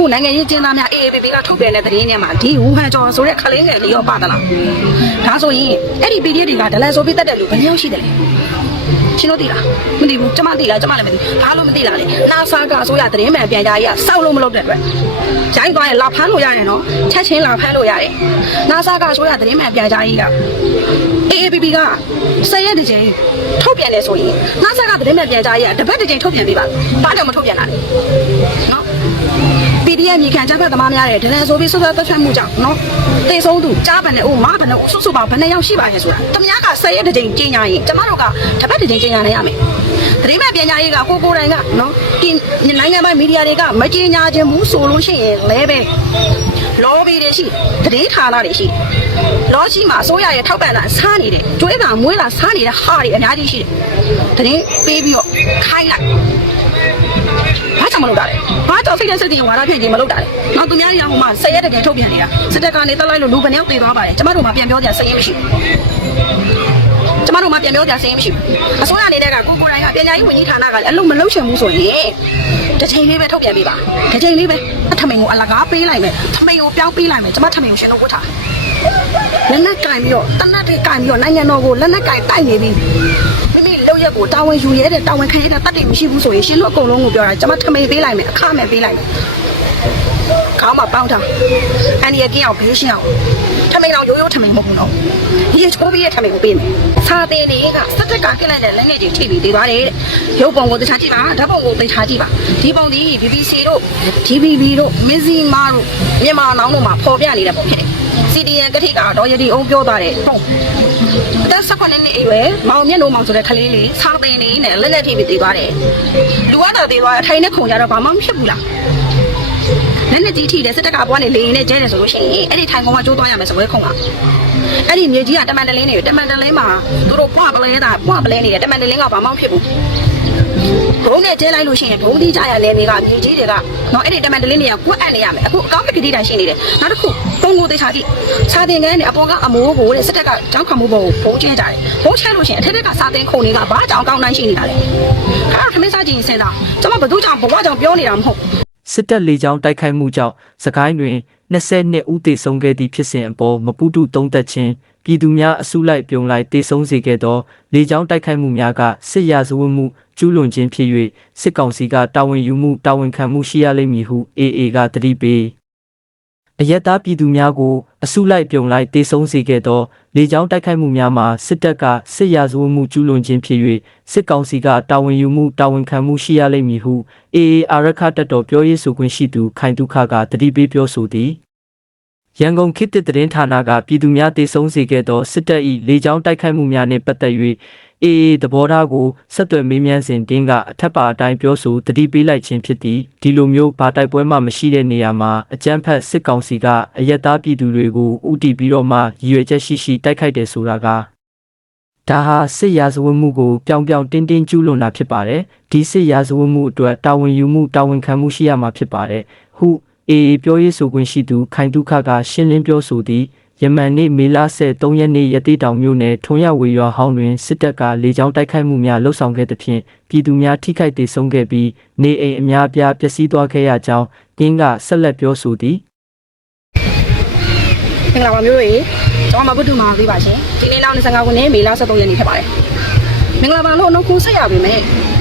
အခုနိုင်ငံရေးကျင်းသားများ AAPP ကထုတ်ပြန်တဲ့သတင်းထဲမှာဒီဝူဟန်ကျော်ဆိုတဲ့ခလင်းငယ်လေးရောပါသလားဒါဆိုရင်အဲ့ဒီ PDF တွေကဒလန်ဆိုပြီးတက်တယ်လို့ဘယ်နှယောက်ရှိတယ်လဲရှင်တို့သိလားမသိဘူးကျမသိလားကျမလည်းမသိဘာလို့မသိလားလဲနာဆာကအစိုးရသတင်းမှန်ပြန်ကြားရေးကစောက်လို့မလုပ်တဲ့အတွက်ရိုင်းသွားရင်လာဖမ်းလို့ရတယ်နော်ချက်ချင်းလာဖမ်းလို့ရတယ်နာဆာကအစိုးရသတင်းမှန်ပြန်ကြားရေးက AAPP ကဆယ်ရက်တစ်ချိန်ထုတ်ပြန်တယ်ဆိုရင်နာဆာကသတင်းမှန်ပြန်ကြားရေးကတပတ်တစ်ချိန်ထုတ်ပြန်ပေးပါဘာကြောင့်မထုတ်ပြန်တာလဲနော် PDF မြေခံချက်ဖက်သမားများတဲ့ဒလန်ဆိုပြီးဆွဆွသက်ထွက်မှုကြောင့်နော်တေဆုံးသူကြားပန်နဲ့အိုမဘနဲ့ဆွဆွပါဘယ်နှယောက်ရှိပါရဲ့ဆိုတာတမများကဆယ်ရက်တစ်ချိန်ကြီးညာရင်ကျမတို့ကတပတ်တစ်ချိန်ကြီးညာနိုင်ရမယ်သတိမဲ့ပညာရေးကကိုကိုယ်တိုင်ကနော်ဒီနိုင်ငံပိုင်မီဒီယာတွေကမကြီးညာခြင်းဘူးဆိုလို့ရှိရင်လည်းပဲလော်ဘီတွေရှိတည်ဌာနတွေရှိလောရှိမှာအစိုးရရဲ့ထောက်ပံ့တာစားနေတယ်ကျွေးတာမွေးတာစားနေတဲ့ဟာတွေအများကြီးရှိတယ်တည်ပေးပြီးတော့ခိုင်းလိုက်ဘာကြောင့် မလုပ်တာလဲဘာကြောင့်စိတ်နဲ့စိတ်ချင်းဝါဒဖြန့်ခြင်းမလုပ်တာလဲနောက်သူများတွေကဟိုမှာဆက်ရက်တကယ်ထုတ်ပြန်နေတာစစ်တပ်ကနေတက်လိုက်လို့လူဘယ်နှယောက်သေသွားပါတယ်ကျမတို့မှပြန်ပြောကြစရင်မရှိဘူးကျမတို့မှပြန်ပြောကြစရင်မရှိဘူးအစိုးရအနေနဲ့ကကိုကိုယ်တိုင်ကပညာရေးဝန်ကြီးဌာနကလည်းအလုံးမလုံးချင်ဘူးဆိုရင်တစ်ချိန်လေးပဲထုတ်ပြန်ပေးပါတစ်ချိန်လေးပဲထမိန်ကိုအလကားပေးလိုက်မယ်ထမိန်ကိုပြောင်းပေးလိုက်မယ်ကျမထမိန်ကိုရှင်တို့ဝတ်ထားလက်နက်ကင်ပြီးတော့တနက်တွေကင်ပြီးတော့နိုင်ငံတော်ကိုလက်နက်ကင်တိုက်နေပြီးမိမိ လောက်ရက်ကိုတာဝန်ယူရတဲ့တာဝန်ခံရတဲ့တတ်တယ်မရှိဘူးဆိုရင်ရှင်တို့အကုန်လုံးကိုပြောတာကျမထမိန်ပေးလိုက်မယ်အခမဲ့ပေးလိုက်မယ်ခေါင်းမှာပေါင်းထားအန်ဒီရကင်းအောင်ဘေးရှင်းအောင်ထမိန်အောင်ရိုးရိုးထမိန်မဟုတ်ဘူးနော်ဒီချိုးပြီးတဲ့ထမိန်ကိုပေးမယ်စာတင်တွေကစက်တက်ကကင်းလိုက်တဲ့လက်ငယ်တွေထိပြီးသေးပါတယ်တဲ့ရုပ်ပုံကိုတခြားကြည့်ပါဓာတ်ပုံကိုသိထားကြည့်ပါဒီပုံဒီ BBC တို့ GBB တို့မင်းစီမာတို့မြန်မာနောင်တို့မှာပေါ်ပြနေတဲ့ပုံဖြစ်တယ် CDN ကတိကတော့ယတိအောင်ပြောသွားတယ်ဟုတ်အသက်18နှစ်အရွယ်မောင်မျက်နှာမောင်ဆိုတဲ့ကလေးလေးစာတင်နေနဲ့လက်လက်ထိပြီးသေးသွားတယ်လူကတော့သေးသွားအထိုင်နဲ့ခုံကြတော့ဘာမှမဖြစ်ဘူးလားလက်နဲ့ကြီးထိတယ်စစ်တပ်ကဘွားနေလေရင်နဲ့ကျဲတယ်ဆိုလို့ရှိရင်အဲ့ဒီထိုင်ကောင်ကကျိုးသွားရမယ်စပွဲခုံကအဲ့ဒီမြေကြီးကတမန်တလင်းနေတမန်တလင်းမှာသူတို့ပွားပလဲတာပွားပလဲနေတယ်တမန်တလင်းကဘာမှမဖြစ်ဘူးဘုံနဲ့ကျဲလိုက်လို့ရှိရင်ဘုံတိကြရလဲနေကမြေကြီးတွေကနော်အဲ့ဒီတမန်တလင်းတွေကကွက်အပ်နေရမယ်အခုအကောင့်ကတိတိုင်ရှိနေတယ်နောက်တစ်ခု ပုံကိုသေချာကြည့်စာတင်ကန်းနဲ့အပေါ်ကအမိုးကိုတဲ့စစ်တပ်ကကြောင်းခံမှုပုံကိုဘုံကျဲကြတယ်ဘုံချဲလို့ရှိရင်အထက်ထက်ကစာတင်ခုံတွေကဘာကြောင်အကောင့်တိုင်းရှိနေတာလဲအဲ့ဒါခမင်းစားကြည့်ရင်စဉ်းစားကျွန်မဘသူကြောင့်ဘဝကြောင့်ပြောနေတာမဟုတ်စစ်တပ်လေကြောင်းတိုက်ခိုက်မှုကြောင့်စကိုင်းတွင်22ဦးသေဆုံးခဲ့သည့်ဖြစ်စဉ်အပေါ်မပူတုသုံးသက်ခြင်းပြည်သူများအစုလိုက်ပြုံလိုက်သေဆုံးစေခဲ့သောလေကြောင်းတိုက်ခိုက်မှုများကစစ်ရာဇဝတ်မှုကျူးလွန်ခြင်းဖြစ်၍စစ်ကောင်စီကတာဝန်ယူမှုတာဝန်ခံမှုရှိရလိမ့်မည်ဟု AA ကတတိပေး အယက်သားပြည်သူများကိုအစုလိုက်ပြုံလိုက်တေဆုံးစေခဲ့သောလေကြောင်းတိုက်ခိုက်မှုများမှာစစ်တပ်ကစစ်ရာဇဝတ်မှုကျူးလွန်ခြင်းဖြစ်၍စစ်ကောင်စီကတာဝန်ယူမှုတာဝန်ခံမှုရှိရလိမ့်မည်ဟု AA အာရခတပ်တော်ပြောရေးဆိုခွင့်ရှိသူခိုင်တုခကတတိပေးပြောဆိုသည်ရန်ကုန်ခေတ်သစ်သတင်းဌာနကပြည်သူများတေဆုံးစေခဲ့သောစစ်တပ်၏လေကြောင်းတိုက်ခိုက်မှုများနှင့်ပတ်သက်၍ AA သဘောထားကိုဆက်သွယ်မေးမြန်းစဉ်တင်းကအထက်ပါအတိုင်းပြောဆိုတတိပေးလိုက်ခြင်းဖြစ်သည်ဒီလိုမျိုးဘာတိုက်ပွဲမှမရှိတဲ့နေရာမှာအကြမ်းဖက်စစ်ကောင်စီကအယက်သားပြည်သူတွေကိုဥတီပြီးတော့မှရည်ရွယ်ချက်ရှိရှိတိုက်ခိုက်တယ်ဆိုတာကဒါဟာစစ်ရာဇဝတ်မှုကိုပြောင်ပြောင်တင်းတင်းကျူးလွန်တာဖြစ်ပါတယ်။ဒီစစ်ရာဇဝတ်မှုအတွက်တာဝန်ယူမှုတာဝန်ခံမှုရှိရမှာဖြစ်ပါတယ်။ဟုအေအေပြောရေးဆိုခွင့်ရှိသူခိုင်တုခကရှင်းလင်းပြောဆိုသည် ယမန်နေ့မေလ23ရက်နေ့ရတိတောင်မြို့နယ်ထုံရဝေရွာဟောင်းတွင်စစ်တပ်ကလေကြောင်းတိုက်ခိုက်မှုများလှုပ်ဆောင်ခဲ့သဖြင့်ပြည်သူများထိခိုက်ဒေဆုံးခဲ့ပြီးနေအိမ်အများအပြားပျက်စီးသွားခဲ့ရကြောင်းကင်းကဆက်လက်ပြောဆိုသည်မင်္ဂလာပါမျိုးတွေကျွန်တော်မဘုဒ္ဓမာသေးပါရှင်ဒီနေ့လောက်25ခုနှစ်မေလ23ရက်နေ့ဖြစ်ပါတယ်မင်္ဂလာပါလို့နှုတ်ခွန်းဆက်ရပါမယ်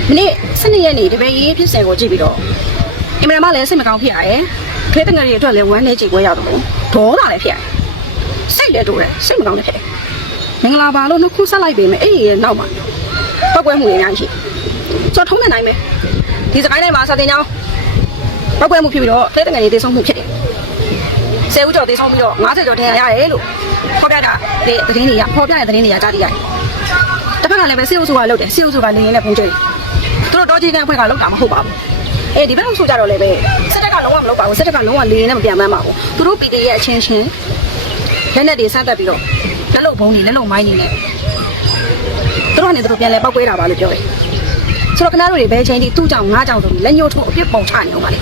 မနေ့12ရက်နေ့တပည့်ရေးဖြစ်စဉ်ကိုကြည့်ပြီးတော့အင်မတန်မှလည်းစိတ်မကောင်းဖြစ်ရတယ်ခေတ္တငယ်တွေအတွက်လည်းဝမ်းနေကြည့်ပွဲရတော့ဘူးဒေါသလည်းဖြစ်ရတယ် စိတ်လည်းတိုးတယ်စိတ်မကောင်းလည်းဖြစ်တယ်မင်္ဂလာပါလို့နှုတ်ခွန်းဆက်လိုက်ပေမဲ့အဲ့ဒီရဲ့နောက်မှာပောက်ကွဲမှုတွေအများကြီးရှိကျွန်တော်ထုံးနေနိုင်မယ်ဒီစကိုင်းတိုင်းမှာစာတင်ကြောင်းပောက်ကွဲမှုဖြစ်ပြီးတော့ခေတ္တငယ်တွေတည်ဆုံမှုဖြစ်တယ်ဆယ်ဦးကျော်သေဆုံးပြီးတော့90ကျော်ထင်ရရတယ်လို့ဖော်ပြတာဒီသတင်းတွေကဖော်ပြတဲ့သတင်းတွေကကြားသိရတယ်။တစ်ဖက်ကလည်းပဲစေအုပ်စုကလုပ်တယ်စေအုပ်စုကလင်းရင်းနဲ့ပုံကျတယ်။သူတို့တော့ကြီးတဲ့အဖွဲ့ကလုပ်တာမဟုတ်ပါဘူး။အဲဒီဘက်အုပ်စုကြတော့လည်းပဲစစ်တပ်ကလုံးဝမလုပ်ပါဘူးစစ်တပ်ကလုံးဝလင်းရင်းနဲ့မပြန်မှန်းပါဘူး။သူတို့ PD ရဲ့အချင်းချင်း လက်နဲ့တွေစမ်းတက်ပြီးတော့လက်လုံဘုံတွေလက်လုံမိုင်းတွေနဲ့သူတို့ကနေသူတို့ပြန်လဲပောက်ကွဲတာပါလို့ပြောတယ်။ဆိုတော့ခင်ဗျားတို့တွေဘယ်ချိန်ထိသူ့ကြောင့်ငါးကြောင့်ဆိုပြီးလက်ညှိုးထိုးအပြစ်ပုံချနေအောင်ပါလေ။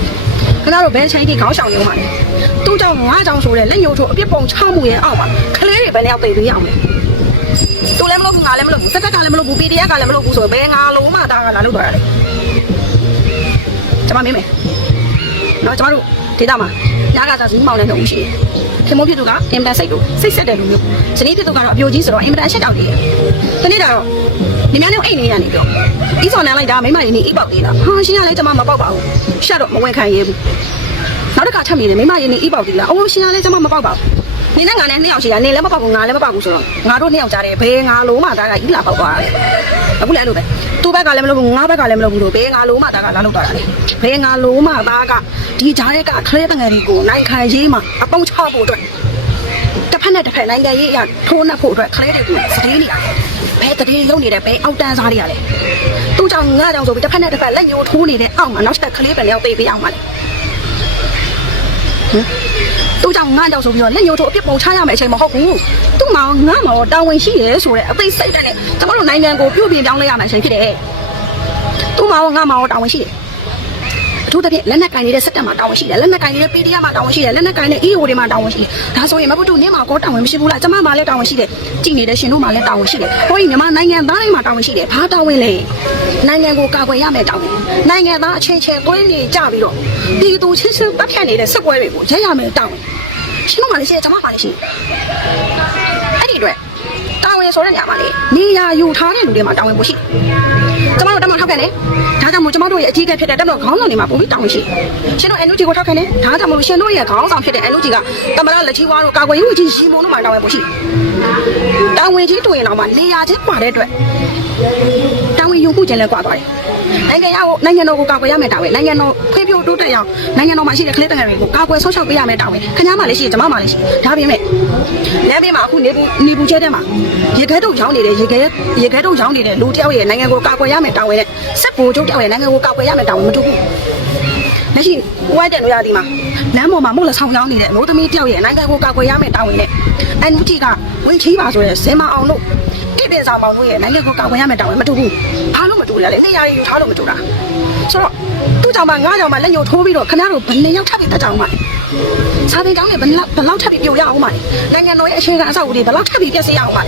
ခင်ဗျားတို့ဘယ်ချိန်ထိခေါင်းဆောင်နေအောင်ပါလေ။သူ့ကြောင့်ငါးကြောင့်ဆိုတဲ့လက်ညှိုးထိုးအပြစ်ပုံချမှုရဲ့အောက်ပါကလေးတွေဘယ်နဲ့ရောက်သိသေးအောင်လဲ။သူလည်းမလုပ်ဘူးငါလည်းမလုပ်ဘူးစက်ကကလည်းမလုပ်ဘူး PDF ကလည်းမလုပ်ဘူးဆိုတော့ဘယ်ငါလုံးမှဒါကလာလုပ်တော့ရတယ်။ကျွန်မမင်းမယ်။နော်ကျွန်တော်တို့ဒေတာမှာ ညာကစားစူးမောင်းတဲ့နှုတ်ရှိတယ်ခင်မိုးဖြစ်သူကအင်မတန်စိတ်ကိုစိတ်ဆက်တယ်လူမျိုးဇနီးဖြစ်သူကတော့အပြိုကြီးဆိုတော့အင်မတန်အချက်တောက်နေတယ်တနေ့တော့ဒီများနဲ့အိတ်နေရနေပြောဤစော်နန်းလိုက်တာမိမရင်းနေအိတ်ပေါက်သေးတာဟာရှင်ကလည်းကျမမပေါက်ပါဘူးရှက်တော့မဝင်ခံရဲဘူးနောက်တစ်ခါထပ်မိတယ်မိမရင်းနေအိတ်ပေါက်သေးလားအိုးရှင်ကလည်းကျမမပေါက်ပါဘူး နေနဲ့ငါနဲ့နှစ်ယောက်ရှိတာနေလည်းမပေါက်ဘူးငါလည်းမပေါက်ဘူးဆိုတော့ငါတို့နှစ်ယောက်ကြားတယ်ဘယ်ငါလုံးမှဒါကဤလာပေါက်သွားတယ်အခုလည်းအဲ့လိုပဲသူ့ဘက်ကလည်းမလုပ်ဘူးငါဘက်ကလည်းမလုပ်ဘူးလို့ဘယ်ငါလုံးမှဒါကလာလုပ်သွားတာလေဘယ်ငါလုံးမှဒါကဒီကြားတဲ့ကခလေးတငယ်တွေကိုနိုင်ခံရေးမှာအပေါင်းချဖို့အတွက်တစ်ဖက်နဲ့တစ်ဖက်နိုင်ငံရေးအရထိုးနှက်ဖို့အတွက်ခလေးတွေကိုစတေးနေရတယ်ဘယ်တည်းလုံးနေတဲ့ဘယ်အောက်တန်းစားတွေရလဲသူ့ကြောင့်ငါကြောင့်ဆိုပြီးတစ်ဖက်နဲ့တစ်ဖက်လက်ညှိုးထိုးနေတဲ့အောက်မှာနောက်ထပ်ခလေးပဲလျောက်ပေးပေးအောင်ပါလေ သူ့ကြောင့်ငါကြောင့်ဆိုပြီးတော့လက်ညှိုးထိုးအပြစ်ပုံချရမယ်အချိန်မဟုတ်ဘူးသူ့မှာငါမှာတော့တာဝန်ရှိရဲဆိုတဲ့အသိစိတ်နဲ့ကျမတို့နိုင်ငံကိုပြုပြင်ပြောင်းလဲရမယ်အချိန်ဖြစ်တယ်သူ့မှာငါမှာတော့တာဝန်ရှိတယ် အထူးသဖြင့်လက်နက်ကင်နေတဲ့စက်တက်မှာတာဝန်ရှိတယ်လက်နက်ကင်နေတဲ့ PDF မှာတာဝန်ရှိတယ်လက်နက်ကင်တဲ့ EO တွေမှာတာဝန်ရှိတယ်ဒါဆိုရင်မဟုတ်တူနင်းမှာကောတာဝန်မရှိဘူးလားကျမမှာလည်းတာဝန်ရှိတယ်ကြည်နေတဲ့ရှင်တို့မှာလည်းတာဝန်ရှိတယ်ဟိုကြီးမြန်မာနိုင်ငံသားတွေမှာတာဝန်ရှိတယ်ဘာတာဝန်လဲနိုင်ငံကိုကာကွယ်ရမယ်တာဝန်နိုင်ငံသားအချင်းချင်းသွင်းနေကြပြီးတော့ပြည်သူချင်းချင်းပတ်ဖြတ်နေတဲ့စစ်ပွဲတွေကိုရရမယ်တာဝန်ရှင်တို့မှာလည်းရှိတယ်ကျမမှာလည်းရှိတယ်အဲ့ဒီအတွက် တာဝန်ဆိုတဲ့ညမှာလေနေရာယူထားတဲ့လူတွေမှာတာဝန်ပိုရှိတယ်ကျမတို့တမန်ထောက်ခံတယ်ဒါကြောင့်မို့ကျမတို့ရဲ့အကြီးအကဲဖြစ်တဲ့တက်တော်ခေါင်းဆောင်တွေမှာပုံပြီးတာဝန်ရှိတယ်ရှင်တို့ NUG ကိုထောက်ခံတယ်ဒါကြောင့်မို့ရှင်တို့ရဲ့ခေါင်းဆောင်ဖြစ်တဲ့ NUG ကတမန်တော်လက်ချီဝါတို့ကာကွယ်ရေးဝန်ကြီးရီမုံတို့မှာတာဝန်ပိုရှိတယ်တာဝန်ကြီးတွေ့ရင်တော့မှနေရာချင်းပါတဲ့အတွက်တာဝန်ယူမှုချင်းလည်းကွာသွားတယ် နိုင်ငံရကိုနိုင်ငံတော်ကိုကာကွယ်ရမယ်တာဝန်နိုင်ငံတော်ဖွံ့ဖြိုးတိုးတက်အောင်နိုင်ငံတော်မှာရှိတဲ့ကလေးတငယ်တွေကိုကာကွယ်ဆောက်ရှောက်ပေးရမယ်တာဝန်ခင်ဗျားမှလည်းရှိတယ်ကျွန်မမှလည်းရှိတယ်ဒါပေမဲ့လမ်းဘေးမှာအခုနေဘူးနေဘူးကျဲတဲ့မှာရေခဲတုပ်ချောင်းနေတဲ့ရေခဲရေခဲတုပ်ချောင်းနေတဲ့လူတစ်ယောက်ရဲ့နိုင်ငံကိုကာကွယ်ရမယ်တာဝန်နဲ့စစ်ဗိုလ်ချုပ်တစ်ယောက်ရဲ့နိုင်ငံကိုကာကွယ်ရမယ်တာဝန်မတူဘူးလက်ရှိဝိုင်းတဲ့လူရသည်မှာလမ်းပေါ်မှာမဟုတ်လဆောင်ချောင်းနေတဲ့အမိုးသမီးတစ်ယောက်ရဲ့နိုင်ငံကိုကာကွယ်ရမယ်တာဝန်နဲ့အန်ယူတီကဝင်ချီးပါဆိုတဲ့ဇင်မအောင် တို့တိပင်ဆောင်မောင်တို့ရဲ့နိုင်ငံကိုကာကွယ်ရမယ်တာဝန်မတူဘူးအားလုံးမတူဘူးလေနေရာတွေယူထားလို့မတူတာဆိုတော့သူ့ကြောင့်မှငါ့ကြောင့်မှလက်ညှိုးထိုးပြီးတော့ခင်ဗျားတို့ဘယ်နှစ်ယောက်ထပ်ပြီးတက်ကြအောင်မလဲစာသင်ကျောင်းနဲ့ဘယ်လောက်ဘယ်လောက်ထပ်ပြီးပြိုရအောင်မလဲနိုင်ငံတော်ရဲ့အခြေခံအဆောက်အဦတွေဘယ်လောက်ထပ်ပြီးပြည့်စည်ရအောင်မလဲ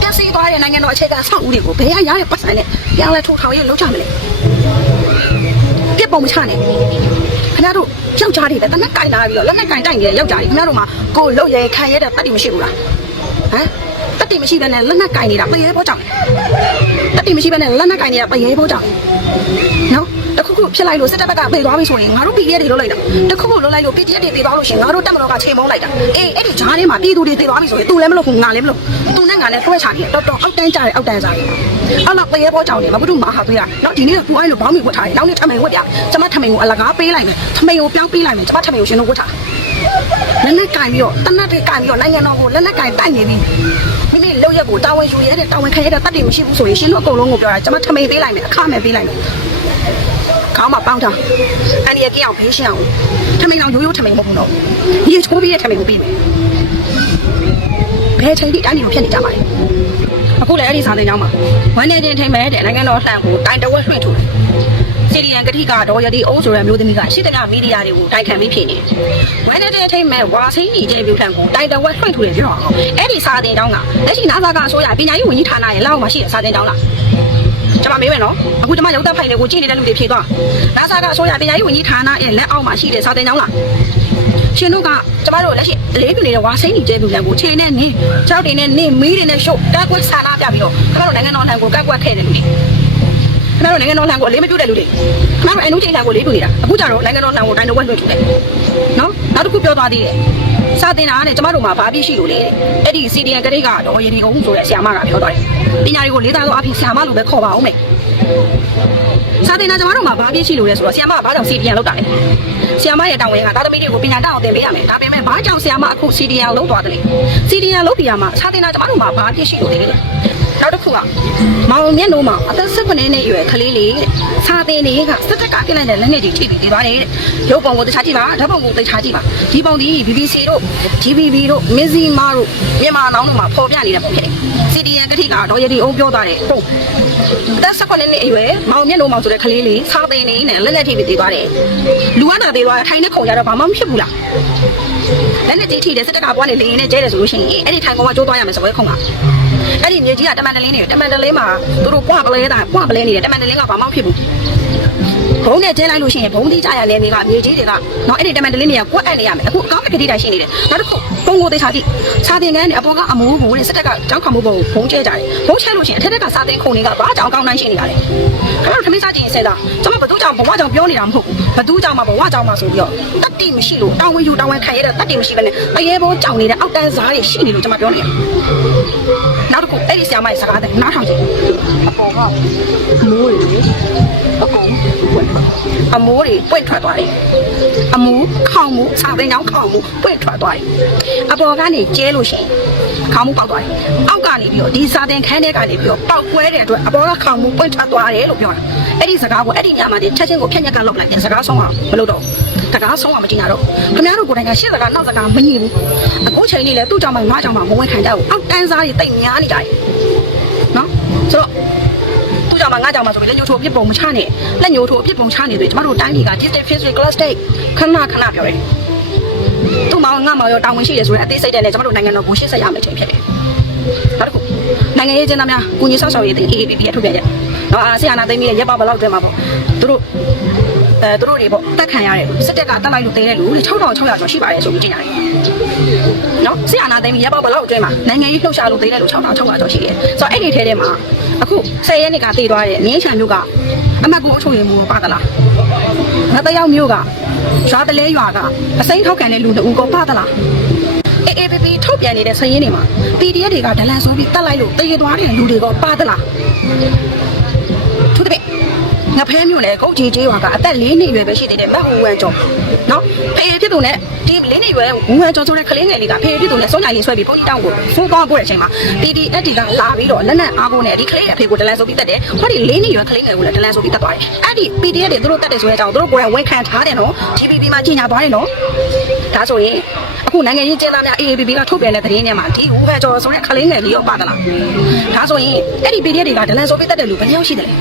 ပြည့်စည်သွားတဲ့နိုင်ငံတော်အခြေခံအဆောက်အဦတွေကိုဘယ်ရရတဲ့ပတ်စံနဲ့ပြောင်းလဲထိုးထောင်ရေးလုပ်ကြမလဲပြစ်ပုံမချနဲ့ခင်ဗျားတို့ယောက်ျားတွေလည်းတနက်ကင်လာပြီးတော့လက်နဲ့ကင်တိုက်နေတဲ့ယောက်ျားတွေခင်ဗျားတို့မှာကိုယ်လုံရဲခံရတဲ့တတ်တိမရှိဘူးလားဟမ် တတ်တိမရှိဘဲနဲ့လက်နဲ့ကင်နေတာပရဲပေါ်ကြောင့်တတ်တိမရှိဘဲနဲ့လက်နဲ့ကင်နေတာပရဲပေါ်ကြောင့်နော်တခုခုဖြစ်လိုက်လို့စစ်တပ်ဘက်ကပြေးသွားပြီဆိုရင်ငါတို့ PDF တွေလုပ်လိုက်တာတခုခုလုပ်လိုက်လို့ PDF တွေပြေးသွားလို့ရှင်ငါတို့တက်မတော်ကချိန်မုန်းလိုက်တာအေးအဲ့ဒီဂျားထဲမှာပြည်သူတွေပြေးသွားပြီဆိုရင်သူလည်းမလုပ်ဘူးငါလည်းမလုပ်သူနဲ့ငါလည်းတွဲချတယ်တော်တော်အောက်တန်းကြတယ်အောက်တန်းကြတယ်အောက်တော့ပရဲပေါ်ကြောင့်နေမဘုဒ္ဓမဟာပေးတာနော်ဒီနေ့ကဘူးအဲ့လိုဘောင်းမီဝတ်ထားတယ်နောက်နေ့ထမိန်ဝတ်ပြကျွန်မထမိန်ကိုအလကားပေးလိုက်မယ်ထမိန်ကိုပြောင်းပေးလိုက်မယ်ကျွန်မထမိန်ကိုရှင်တို့ဝတ်ထား လက်နဲ့ကင်ပြီးတော့တနတ်တွေကင်ပြီးတော့နိုင်ငံတော်ကိုလက်နဲ့ကင်တိုက်နေပြီမိမိလောက်ရက်ကိုတာဝန်ယူရတဲ့တာဝန်ခံရတဲ့တတ်တယ်မရှိဘူးဆိုရင်ရှင်တို့အကုန်လုံးကိုပြောတာကျွန်မထမိန်ပေးလိုက်မယ်အခမဲ့ပေးလိုက်မယ်ခေါင်းမှာပေါင်းထားအန်ဒီရကင်းအောင်ဖေးရှင်းအောင်ထမိန်အောင်ရိုးရိုးထမိန်မဟုတ်ဘူးတော့ရေချိုးပြီးတဲ့ထမိန်ကိုပြီးမယ်ဘယ်ချိန်ထိတိုင်းပြည်ကိုဖြစ်နေကြပါလဲအခုလည်းအဲ့ဒီစာသင်ကျောင်းမှာဝမ်းနေခြင်းထိမ့်မဲ့တဲ့နိုင်ငံတော်လှန်ကိုတိုင်တဝက်လွှင့်ထူတယ် စီရီယန်ကတိကတော့ယတိအုံးဆိုတဲ့မျိုးသမီးကရှိတဲ့ကမီဒီယာတွေကိုတိုင်ခံပြီးဖြစ်နေဝမ်းနေခြင်းထိမ့်မဲ့ဝါစိန်ကြီးကျေပြူထံကိုတိုင်တဝက်လွှင့်ထူတယ်ပြောအောင်အဲ့ဒီစာသင်ကျောင်းကလက်ရှိနာစာကအစိုးရပညာရေးဝန်ကြီးဌာနရဲ့လက်အောက်မှာရှိတဲ့စာသင်ကျောင်းလားကျွန်မမေးမယ်နော်အခုကျွန်မရုပ်သက်ဖိုင်တွေကိုကြည့်နေတဲ့လူတွေဖြေသွားနာဆာကအစိုးရပညာရေးဝန်ကြီးဌာနရဲ့လက်အောက်မှာရှိတဲ့စာတင်ကျောင်းလားရှင်တို့ကကျမတို့လက်ရှိအလေးပြုနေတဲ့ဝါစိန်ကြီးကျဲပြူလန်ကိုခြေနဲ့နေကြောက်တွေနဲ့နေမီးတွေနဲ့ရှုပ်တက်ကွက်ဆာလာပြပြီးတော့ကျမတို့နိုင်ငံတော်လှန်ကိုကက်ကွက်ခဲ့တဲ့လူတွေ ကျမတို့နိုင်ငံတော်လှန်ကိုအလေးမပြုတဲ့လူတွေကျမတို့အန်နူဂျေလှန်ကိုလေးပြုနေတာအခုကျတော့နိုင်ငံတော်လှန်ကိုတိုင်းတော့ဝက်လွှတ်ထူတယ်နော်နောက်တစ်ခုပြောသွားသေးတယ်စာတင်တာကလည်းကျမတို့မှာဘာပြည့်ရှိလို့လဲအဲ့ဒီ CDN ကလေးကတော့ရည်ဒီအောင်ဆိုတဲ့ဆရာမကပြောသွားတယ်ပညာတွေကိုလေးသားလို့အဖြစ်ဆရာမလို့ပဲခေါ်ပါအောင်မယ်စာသင်တာကျမတို့မှာဘာပြည့်ရှိလို့လဲဆိုတော့ဆီယမကဘာကြောင့် CDN လောက်တာလဲဆီယမရဲ့တောင်းဝင်ကသားသမီးတွေကိုပညာတတ်အောင်သင်ပေးရမယ်ဒါပေမဲ့ဘာကြောင့်ဆီယမအခု CDN လောက်သွားတယ်လဲ CDN လောက်ပြရမှာစာသင်တာကျမတို့မှာဘာပြည့်ရှိလို့လဲ နောက်တစ်ခုကမောင်မျက်နှာမှာအသက်18နှစ်အရွယ်ကလေးလေးတဲ့စာသင်တွေကစစ်တပ်ကပြလိုက်တဲ့လက်နက်တွေထိပြီးနေသွားတယ်တဲ့ရုပ်ပုံကိုတခြားကြည့်ပါဓာတ်ပုံကိုတခြားကြည့်ပါဒီပုံဒီ BBC တို့ GBB တို့မင်းစီမာတို့မြန်မာနောင်တို့မှာပေါ်ပြနေတဲ့ပုံဖြစ်တယ် CDN ကတိကတော့ရည်ဒီအောင်ပြောသွားတယ်ပုံအသက်18နှစ်အရွယ်မောင်မျက်နှာမောင်ဆိုတဲ့ကလေးလေးစာသင်နေနဲ့လက်လက်ထိပ်ပြီးသေးသွားတယ်။လူကသာသေးသွားထိုင်နဲ့ခုံကြတော့ဘာမှမဖြစ်ဘူးလား။လက်နဲ့ကြီးထိတယ်စစ်တပ်ကပွားနေလေရင်နဲ့ကျဲတယ်ဆိုလို့ရှိရင်အဲ့ဒီထိုင်ကောင်ကကျိုးသွားရမယ်စပွဲခုံက။အဲ့ဒီမြေကြီးကတမန်တလင်းနေတယ်တမန်တလင်းမှာသူတို့ပွားပလဲတာပွားပလဲနေတယ်တမန်တလင်းကဘာမှမဖြစ်ဘူး။ဘုံနဲ့ကျဲလိုက်လို့ရှိရင်ဘုံတိကြရနေနေကမြေကြီးတွေကနော်အဲ့ဒီတမန်တလင်းတွေကကွက်အပ်နေရမယ်အခုအကောင်းကတိတိုင်ရှိနေတယ်နောက်တစ်ခုပုံကိုသိချာကြည့်စာသင်ခန်းနဲ့အပေါ်ကအမိုးကိုတဲ့စက်တက်ကကြောက်ခမှုပုံဘုံကျဲကြတယ်ဘုံချဲလို့ရှိရင်အထက်ထက်ကစာသင်ခုံတွေကဘာကြောင်ကောင်းတိုင်းရှိနေရတယ်ခင်ဗျားတို့သမီးစားကြည့်ရင်စဲတာကျွန်မဘသူကြောင့်ဘဝကြောင့်ပြောနေတာမဟုတ်ဘူးဘသူကြောင့်မှဘဝကြောင့်မှဆိုပြီးတော့တတ်တိမရှိလို့တောင်းဝယူတောင်းဝခံရတဲ့တတ်တိမရှိဘဲနဲ့တရေဘောကြောင့်နေတဲ့အောက်တန်းစားတွေရှိနေလို့ကျွန်မပြောနေတာ နောက်တစ်ခုအဲ့ဒီဆရာမရဲ့စကားတဲ့နားထောင်ကြည့်အပေါ်ကမိုးတွေလေ အကုန်ပွင့်အမိုးတွေပွင့်ထွက်သွားတယ်အမိုးခေါင်မှုစာပင်ကြောင့်ခေါင်မှုပွင့်ထွက်သွားတယ်အပေါ်ကနေကျဲလို့ရှိရင်ခေါင်မှုပေါက်သွားတယ်အောက်ကနေပြီးတော့ဒီစာတင်ခန်းထဲကနေပြီးတော့ပေါက်ကွဲတဲ့အတွက်အပေါ်ကခေါင်မှုပွင့်ထွက်သွားတယ်လို့ပြောတာအဲ့ဒီစကားကိုအဲ့ဒီညမှာဒီချက်ချင်းကိုဖြတ်ညက်ကလောက်လိုက်တယ်စကားဆုံးအောင်မလုပ်တော့ဘူးတကားဆုံးအောင်မကြည့်ရတော့ခင်ဗျားတို့ကိုယ်တိုင်ကရှေ့စကားနောက်စကားမညင်ဘူးအခုချိန်လေးလဲသူ့ကြောင့်မှငါကြောင့်မှမဝင်ခံကြဘူးအောက်တန်းစားတွေတိတ်များနေကြတယ်နော်ဆိုတော့သူ ကြောင့်မငါကြောင့်မဆိုပြီးလက်ညှိုးထိုးအပြစ်ပုံမချနဲ့လက်ညှိုးထိုးအပြစ်ပုံချနေတယ်ကျမတို့တိုင်းပြည်က digital physical class day ခဏခဏပြောတယ်သူ့မောင်ငါမောင်ရောတာဝန်ရှိတယ်ဆိုရင်အသေးစိတ်တဲ့နဲ့ကျမတို့နိုင်ငံတော်ကိုရှင်းဆက်ရမယ်ချင်းဖြစ်တယ်နောက်တစ်ခုနိုင်ငံရေးကျင်းသားများကုညီဆောက်ရှောက်ရေးတင် AAPP အထုတ်ပြန်ချက်တော့အာဆီယနာသိမ်းပြီးရက်ပေါက်ဘယ်လောက်တွင်မှာပေါ့သူတို့ အဲသူတို့တွေပေါ့တက်ခံရတယ်စစ်တပ်ကတက်လိုက်လို့တင်းတဲ့လူ6600ကျော်ရှိပါတယ်ဆိုပြီးကြင်ရတယ်နော်ဆီယနာသိမ်းပြီးရက်ပေါက်ဘယ်လောက်အတွင်းမှာနိုင်ငံရေးလှုပ်ရှားလို့တင်းတဲ့လူ6600ကျော်ရှိတယ်ဆိုတော့အဲ့ဒီထဲထဲမှာအခု10ရက်နေ့ကတည်သွားတဲ့မြင်းချံမျိုးကအမတ်ကိုအချုပ်ရမှုပါသလားငါတယောက်မျိုးကရွာတလဲရွာကအစိမ်းထောက်ခံတဲ့လူတူကိုပါသလား AAPP ထုတ်ပြန်နေတဲ့ဆင်းရင်းတွေမှာ PDF တွေကဒလန်ဆိုပြီးတတ်လိုက်လို့တည်သွားတဲ့လူတွေကပါသလားသူတပည့် ငါဖဲမျိုးနဲ့ကုတ်ကြီးကြီးရွာကအသက်၄နှစ်ရွယ်ပဲရှိသေးတယ်မဟုတ်ဝမ်းကျော်နော်ဖေးဖြစ်သူနဲ့ဒီ၄နှစ်ရွယ်ဝမ်းကျော်ဆိုတဲ့ကလေးငယ်လေးကဖေးဖြစ်သူနဲ့စုံညာလေးဆွဲပြီးပုံကြီးတောင်းကိုဖိုးကောင်းပို့တဲ့အချိန်မှာ PDF တွေကလာပြီးတော့လက်နက်အားကိုနဲ့ဒီကလေးအဖေကိုဒလန်ဆိုပြီးတက်တယ်ဟောဒီ၄နှစ်ရွယ်ကလေးငယ်ကိုလည်းဒလန်ဆိုပြီးတက်သွားတယ်အဲ့ဒီ PDF တွေသူတို့တက်တယ်ဆိုတဲ့အကြောင်းသူတို့ကိုယ်တိုင်ဝန်ခံထားတယ်နော် GPP မှာကြီးညာသွားတယ်နော်ဒါဆိုရင်အခုနိုင်ငံရေးကျင်းသားများ AAPP ကထုတ်ပြန်တဲ့သတင်းထဲမှာဒီဦးဟဲကျော်ဆိုတဲ့ခလင်းငယ်လေးရောပါသလားဒါဆိုရင်အဲ့ဒီ PDF တွေကဒလန်ဆိုပြီးတက်တဲ့လူဘယ်နှယောက်ရှိတယ်လဲ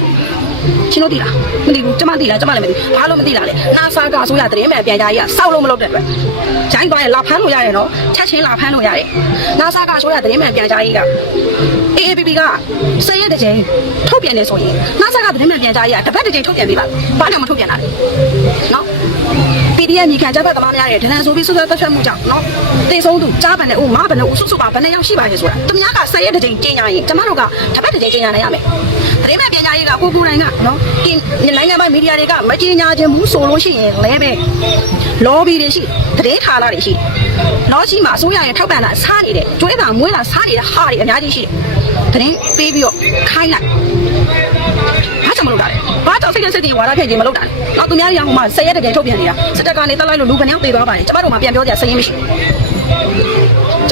ရှင်းလို့သိလားမသိဘူးကျမသိလားကျမလည်းမသိဘူးဘာလို့မသိလားလဲနာဆာကအစိုးရသတင်းမှန်ပြန်ကြားကြီးကစောက်လို့မလုပ်တဲ့အတွက်ဂျိုင်းသွားရင်လာဖမ်းလို့ရတယ်နော်ချက်ချင်းလာဖမ်းလို့ရတယ်နာဆာကအစိုးရသတင်းမှန်ပြန်ကြားကြီးက AAPP ကစရက်တစ်ချိန်ထုတ်ပြန်နေဆိုရင်နာဆာကသတင်းမှန်ပြန်ကြားကြီးကတစ်ပတ်တစ်ချိန်ထုတ်ပြန်ပေးပါဘာလို့မထုတ်ပြန်တာလဲနော် PDF ညီခံကြဘက်သမားများရဲ့ဒလန်ဆိုပြီးဆွဆွတက်ဖြတ်မှုကြောင့်နော်တေဆုံးသူကြားပန်တဲ့ဦးမဘယ်နဲ့ဦးစုစုပါဘယ်နဲ့ရောက်ရှိပါလဲဆိုတာသူများကဆက်ရက်တစ်ချိန်ကျင်းညာရင်ကျမတို့ကတစ်ပတ်တစ်ချိန်ကျင်းညာနိုင်ရမယ် သတင်းမှန်ပညာရေးကကိုကိုတိုင်းကနော်ဒီနိုင်ငံပိုင်မီဒီယာတွေကမကျင်းညာခြင်းဘူးဆိုလို့ရှိရင်လဲပဲ lobby တွေရှိသတင်းဌာနတွေရှိလောရှိမှာအစိုးရရဲ့ထောက်ပံ့တာစားနေတဲ့ကျွေးတာမွေးတာစားနေတဲ့ဟာတွေအများကြီးရှိတယ်သတင်းပေးပြီးတော့ခိုင်းလိုက်ဘာကြောင့်မလုပ်တာလဲဘာကြောင့်စိတ်နဲ့စိတ်ကြီးဝါဒဖြန့်ခြင်းမလုပ်တာလဲတော့သူများတွေကဟိုမှာဆက်ရက်တကယ်ထုတ်ပြန်နေတာစစ်တပ်ကနေတက်လိုက်လို့လူကနေအောင်သေသွားပါတယ်ကျမတို့မှပြန်ပြောကြစရင်မရှိဘူးကျ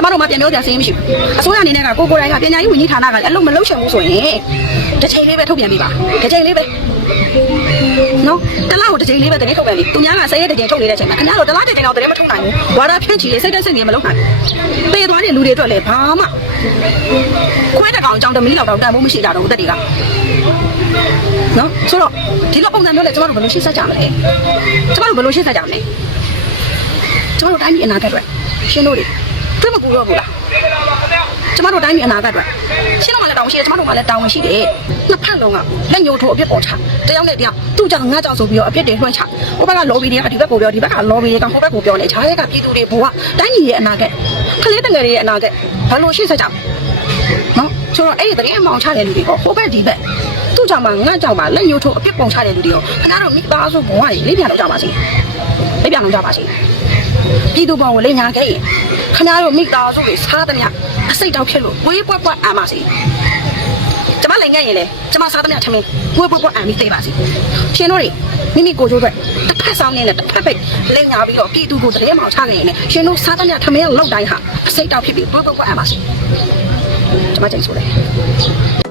မတို့မှပြန်ပြောကြစရင်မရှိဘူးအစိုးရအနေနဲ့ကကိုကိုယ်တိုင်ကပညာရေးဝန်ကြီးဌာနကလည်းအလုံးမလုံးချင်ဘူးဆိုရင်တစ်ချိန်လေးပဲထုတ်ပြန်ပေးပါတစ်ချိန်လေးပဲနော်တလားကိုတစ်ချိန်လေးပဲတကယ်ထုတ်ပြန်ပြီသူများကဆက်ရက်တကယ်ထုတ်နေတဲ့အချိန်မှာခင်ဗျားတို့တလားတစ်ချိန်တော့တကယ်မထုတ်နိုင်ဘူးဝါဒဖြန့်ချီရေးစိတ်တက်စိတ်ကြီးမလုပ်နိုင်ဘူးသေသွားတဲ့လူတွေအတွက်လည်းဘာမှခွဲတကောင်အကြောင်းတမီးလောက်တော့တန်ဖို့မရှိကြတော့ဘူးတက်တွေကနော်ဆိုတော့ဒီလိုပုံစံမျိုးနဲ့ကျမတို့ဘယ်လိုရှင်းဆက်ကြမလဲကျမတို့ဘယ်လိုရှင်းဆက်ကြမလဲကျမတို့တိုင်းပြည်အနာဂတ်အတွက်ရှင်းလို့တွေတွေ့ မပူတော့ဘူးလားကျမတို့တိုင်းပြည်အနာဂတ်အတွက်ရှင်းတော့မှလည်းတောင်းရှိတယ်ကျမတို့မှလည်းတောင်းရှိတယ်နှစ်ဖက်လုံးကလက်ညှိုးထိုးအပြစ်ပေါ်ချတယောက်နဲ့တယောက်သူ့ကြောင့်ငါကြောင့်ဆိုပြီးတော့အပြစ်တွေလွှမ်းချဟိုဘက်က lobby တွေကဒီဘက်ကိုပြောဒီဘက်က lobby တွေကဟိုဘက်ကိုပြောနေခြားတဲ့ကပြည်သူတွေဘဝတိုင်းပြည်ရဲ့အနာဂတ်ကလေးတငယ်တွေရဲ့အနာဂတ်ဘယ်လိုရှင်းဆက်ကြမလဲနော်ဆိုတော့အဲ့ဒီတရင်အမောင်ချတဲ့လူတွေကဟိုဘက်ဒီဘက်သူ့ကြောင့်မှငါကြောင့်မှလက်ညှိုးထိုးအပြစ်ပုံချတဲ့လူတွေကိုခင်ဗျားတို့မိသားစုဘဝကြီးလေးပြန်တော့ကြပါစေလေးပြန်တော့ကြပါစေ ပြည်သူပေါ်ကိုလိမ်ညာခဲ့ရင်ခင်ဗျားတို့မိသားစုတွေစားသမျှအစိတ်တောက်ဖြစ်လို့ဝေးပွက်ပွက်အာမစီကျမလိမ်ငယ်ရင်လေကျမစားသမျှထမင်းဝေးပွက်ပွက်အာမီသေးပါစီရှင်တို့တွေမိမိကိုယ်ကျိုးအတွက်တစ်ဖက်ဆောင်နေတဲ့တစ်ဖက်ပိတ်လိမ်ညာပြီးတော့ပြည်သူကိုတရေမောင်ချခဲ့ရင်လေရှင်တို့စားသမျှထမင်းလောက်တိုင်းဟာအစိတ်တောက်ဖြစ်ပြီးဝေးပွက်ပွက်အာမစီကျမကြိတ်ဆိုတယ်